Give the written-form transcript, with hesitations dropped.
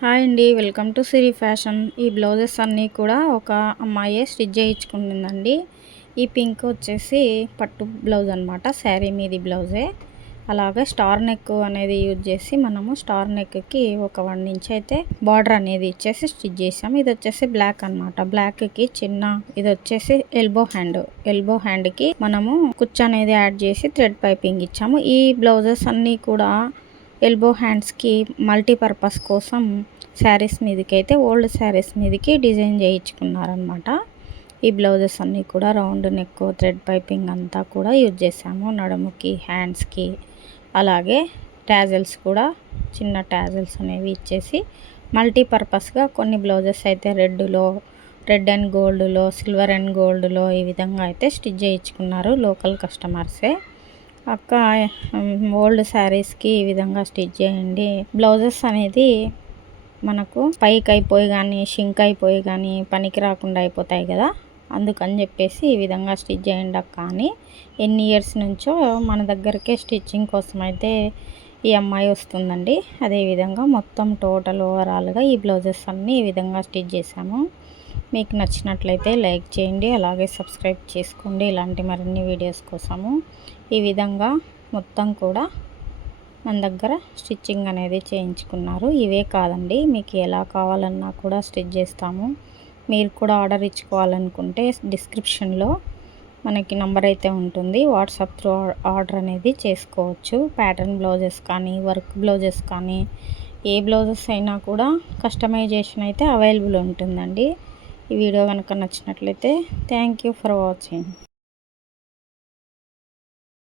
Hi అండి, welcome to Siri fashion. ఈ blouses అన్నీ కూడా ఒక అమ్మాయి స్టిచ్ చేయించుకుంటుందండి. ఈ పింక్ వచ్చేసి పట్టు బ్లౌజ్ అనమాట, శారీ మీది బ్లౌజే. అలాగే స్టార్ నెక్ అనేది యూజ్ చేసి మనము స్టార్ నెక్కి ఒక 1 ఇంచ్ అయితే బార్డర్ అనేది ఇచ్చేసి స్టిచ్ చేసాము. ఇది వచ్చేసి బ్లాక్ అనమాట. బ్లాక్కి చిన్న ఇది వచ్చేసి ఎల్బో హ్యాండ్కి మనము కుచ్చు అనేది యాడ్ చేసి థ్రెడ్ పైపింగ్ ఇచ్చాము. ఈ బ్లౌజెస్ అన్నీ కూడా ఎల్బో హ్యాండ్స్కి మల్టీపర్పస్ కోసం శారీస్ మీదకి అయితే ఓల్డ్ శారీస్ మీదకి డిజైన్ చేయించుకున్నారనమాట. ఈ బ్లౌజెస్ అన్నీ కూడా రౌండ్ నెక్ థ్రెడ్ పైపింగ్ అంతా కూడా యూజ్ చేసాము. నడుముకి, హ్యాండ్స్కి, అలాగే టాజల్స్ కూడా చిన్న టాజల్స్ అనేవి ఇచ్చేసి మల్టీపర్పస్గా కొన్ని బ్లౌజెస్ అయితే రెడ్ అండ్ గోల్డ్లో, సిల్వర్ అండ్ గోల్డ్లో ఈ విధంగా అయితే స్టిచ్ చేయించుకున్నారు లోకల్ కస్టమర్సే. అక్క ఓల్డ్ శారీస్కి ఈ విధంగా స్టిచ్ చేయండి, బ్లౌజెస్ అనేది మనకు పైకి అయిపోయి కానీ షింక్ అయిపోయి కానీ పనికి రాకుండా అయిపోతాయి కదా, అందుకని చెప్పేసి ఈ విధంగా స్టిచ్ చేయండి అక్క అని. ఎన్ని ఇయర్స్ నుంచో మన దగ్గరకే స్టిచ్చింగ్ కోసం అయితే ఈ అమ్మాయి వస్తుందండి. అదేవిధంగా మొత్తం టోటల్ ఓవరాల్గా ఈ బ్లౌజెస్ అన్నీ ఈ విధంగా స్టిచ్ చేశాము. మీకు నచ్చినట్లయితే లైక్ చేయండి, అలాగే సబ్స్క్రైబ్ చేసుకోండి ఇలాంటి మరిన్ని వీడియోస్ కోసము. ఈ విధంగా మొత్తం కూడా మన దగ్గర స్టిచ్చింగ్ అనేది చేయించుకున్నారు. ఇవే కాదండి, మీకు ఎలా కావాలన్నా కూడా స్టిచ్ చేస్తాము. మీరు కూడా ఆర్డర్ ఇచ్చుకోవాలనుకుంటే డిస్క్రిప్షన్లో మనకి నంబర్ అయితే ఉంటుంది, వాట్సాప్ త్రూ ఆర్డర్ అనేది చేసుకోవచ్చు. ప్యాటర్న్ బ్లౌజెస్ కానీ, వర్క్ బ్లౌజెస్ కానీ, ఏ బ్లౌజెస్ అయినా కూడా కస్టమైజేషన్ అయితే అవైలబుల్ ఉంటుందండి. ఈ వీడియో కనుక నచ్చినట్లయితే థ్యాంక్ యూ ఫర్ వాచింగ్.